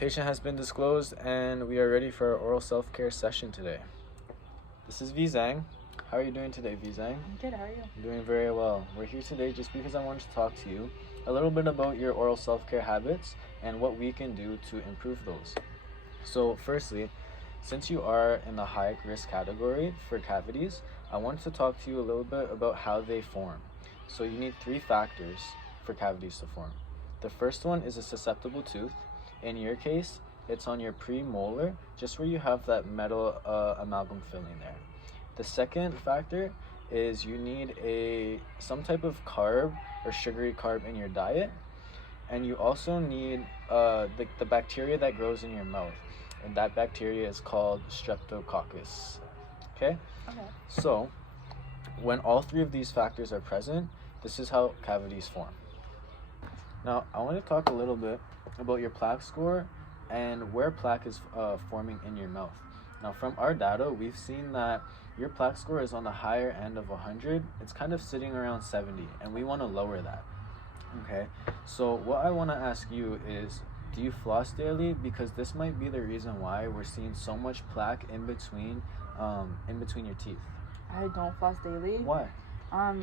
Patient has been disclosed and we are ready for our oral self-care session today. This is V Zhang. How are you doing today, V Zhang? I'm good, how are you? I'm doing very well. We're here today just because I wanted to talk to you a little bit about your oral self-care habits and what we can do to improve those. So firstly, since you are in the high risk category for cavities, I wanted to talk to you a little bit about how they form. So you need 3 factors for cavities to form. The first one is a susceptible tooth. In your case, it's on your premolar, just where you have that metal amalgam filling there. The second factor is you need some type of carb or sugary carb in your diet, and you also need the bacteria that grows in your mouth, and that bacteria is called Streptococcus. Okay? Okay. So, when all 3 of these factors are present, this is how cavities form. Now, I want to talk a little bit about your plaque score and where plaque is forming in your mouth. Now, from our data, we've seen that your plaque score is on the higher end of 100. It's kind of sitting around 70, and we want to lower that. Okay, so what I want to ask you is, do you floss daily? Because this might be the reason why we're seeing so much plaque in between your teeth. I don't floss daily. Why?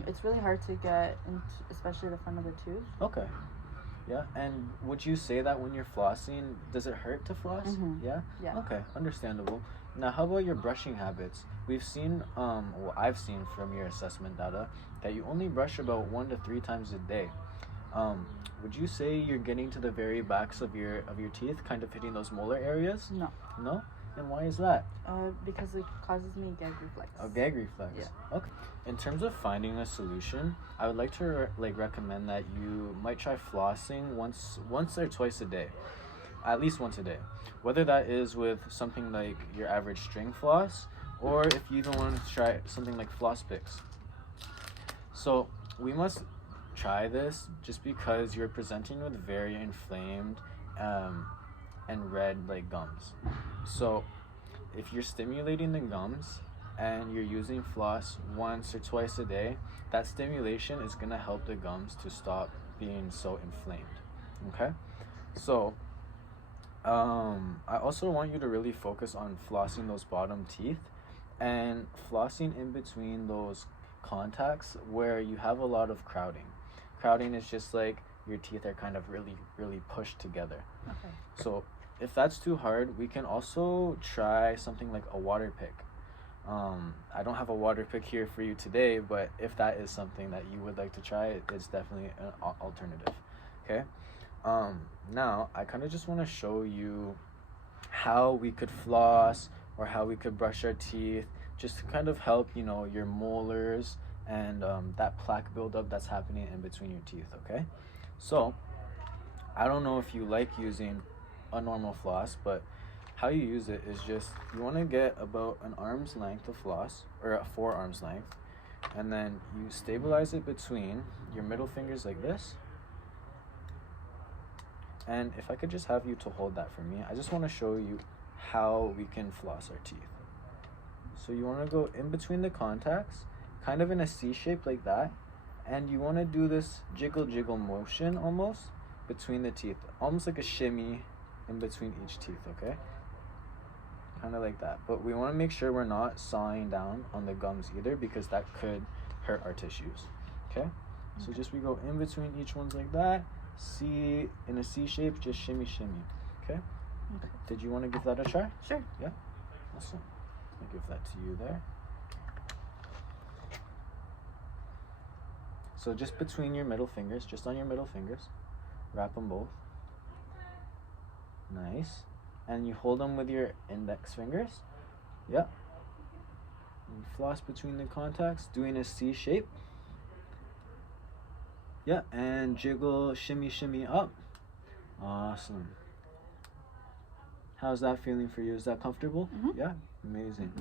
It's really hard to get into, especially the front of the tooth. Okay. Yeah, and would you say that when you're flossing, does it hurt to floss? Mm-hmm. Yeah? Yeah. Okay, understandable. Now, how about your brushing habits? We've seen, I've seen from your assessment data that you only brush about 1 to 3 times a day. Would you say you're getting to the very backs of your teeth, kind of hitting those molar areas? No. No? And why is that? Because it causes me gag reflex. A gag reflex. Yeah. Okay. In terms of finding a solution, I would like to recommend that you might try flossing once or twice a day, at least once a day. Whether that is with something like your average string floss, or if you even want to try something like floss picks. So we must try this just because you're presenting with very inflamed and red gums. So if you're stimulating the gums and you're using floss once or twice a day, that stimulation is going to help the gums to stop being so inflamed. Okay? So I also want you to really focus on flossing those bottom teeth and flossing in between those contacts where you have a lot of crowding. Crowding is just like your teeth are kind of really, really pushed together. Okay. So if that's too hard, we can also try something like a water pick. I don't have a water pick here for you today, but if that is something that you would like to try, it's definitely an alternative. Okay? Now, I kind of just want to show you how we could floss or how we could brush our teeth, just to kind of help, your molars and that plaque buildup that's happening in between your teeth, okay? So, I don't know if you like using a normal floss, but how you use it is just, you want to get about an arm's length of floss, or a 4 arms length, and then you stabilize it between your middle fingers like this. And if I could just have you to hold that for me, I just want to show you how we can floss our teeth. So you want to go in between the contacts, kind of in a C shape like that, and you want to do this jiggle motion almost between the teeth, almost like a shimmy in between each teeth, okay? Kind of like that. But we want to make sure we're not sawing down on the gums either, because that could hurt our tissues, okay? So just we go in between each one's like that, C, in a C shape, just shimmy, okay? Okay. Did you want to give that a try? Sure. Yeah? Awesome. I'll give that to you there. So just between your middle fingers, just on your middle fingers, wrap them both. Nice. And you hold them with your index fingers. Yep. And floss between the contacts, doing a C shape. Yeah, and jiggle, shimmy up. Awesome. How's that feeling for you? Is that comfortable? Mm-hmm. Yeah, amazing.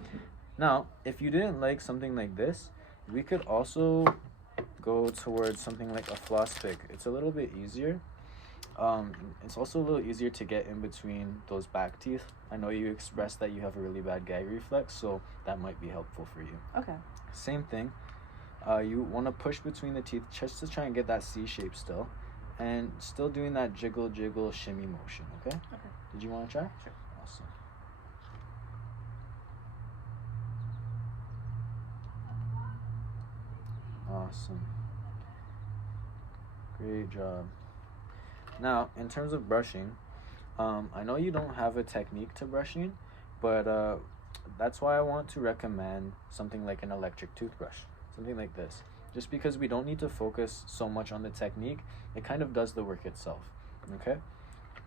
Now, if you didn't like something like this, we could also go towards something like a floss pick. It's a little bit easier. It's also a little easier to get in between those back teeth. I know you expressed that you have a really bad gag reflex, so that might be helpful for you. Okay. Same thing. You want to push between the teeth just to try and get that C shape still, and still doing that jiggle shimmy motion, okay? Okay. Did you want to try? Sure. Awesome. Awesome. Great job. Now, in terms of brushing, I know you don't have a technique to brushing, but that's why I want to recommend something like an electric toothbrush, something like this. Just because we don't need to focus so much on the technique, it kind of does the work itself. Okay?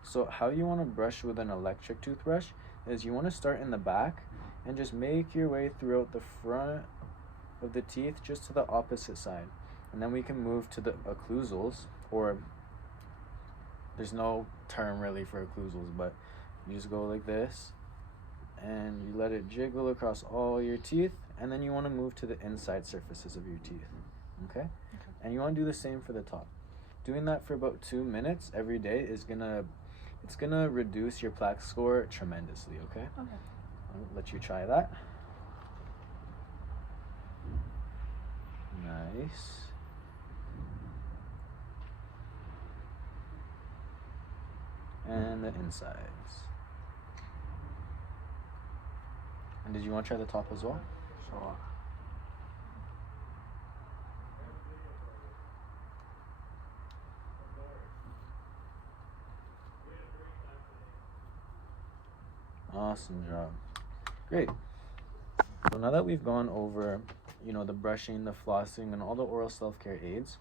So how you want to brush with an electric toothbrush is you want to start in the back and just make your way throughout the front of the teeth just to the opposite side. And then we can move to the occlusals, or there's no term really for occlusals, but you just go like this and you let it jiggle across all your teeth, and then you want to move to the inside surfaces of your teeth. Okay? And you want to do the same for the top. Doing that for about 2 minutes every day is gonna reduce your plaque score tremendously. Okay? Okay. I'll let you try that. Nice. And the insides. And did you want to try the top as well? Sure. Awesome job. Great. So now that we've gone over, the brushing, the flossing, and all the oral self-care aids,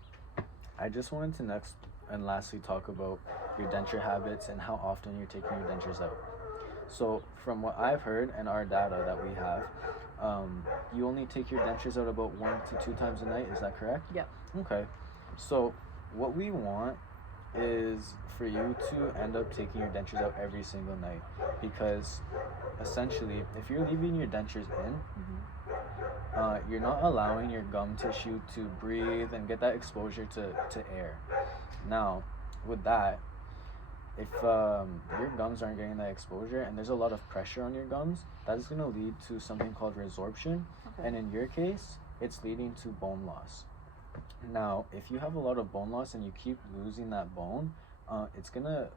I just wanted to next and lastly talk about your denture habits and how often you're taking your dentures out. So from what I've heard and our data that we have, you only take your dentures out about 1 to 2 times a night. Is that correct? Yep. Okay. So what we want is for you to end up taking your dentures out every single night, because essentially if you're leaving your dentures in, you're not allowing your gum tissue to breathe and get that exposure to air. Now with that, if your gums aren't getting that exposure and there's a lot of pressure on your gums, that is going to lead to something called resorption. Okay. And in your case, it's leading to bone loss. Now, if you have a lot of bone loss and you keep losing that bone, it's going to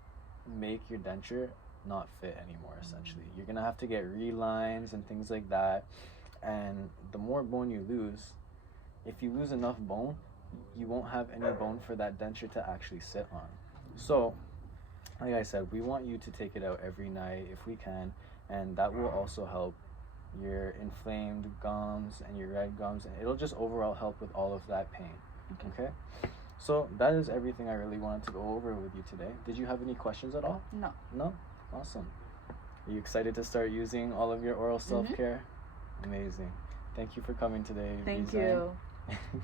make your denture not fit anymore, essentially. You're going to have to get relines and things like that. And the more bone you lose, if you lose enough bone, you won't have any bone for that denture to actually sit on. So, like I said, we want you to take it out every night if we can, and that will also help your inflamed gums and your red gums, and it'll just overall help with all of that pain. Okay? So that is everything I really wanted to go over with you today. Did you have any questions at all? No. No? Awesome. Are you excited to start using all of your oral self-care? Amazing. Thank you for coming today. Thank Rizan. you.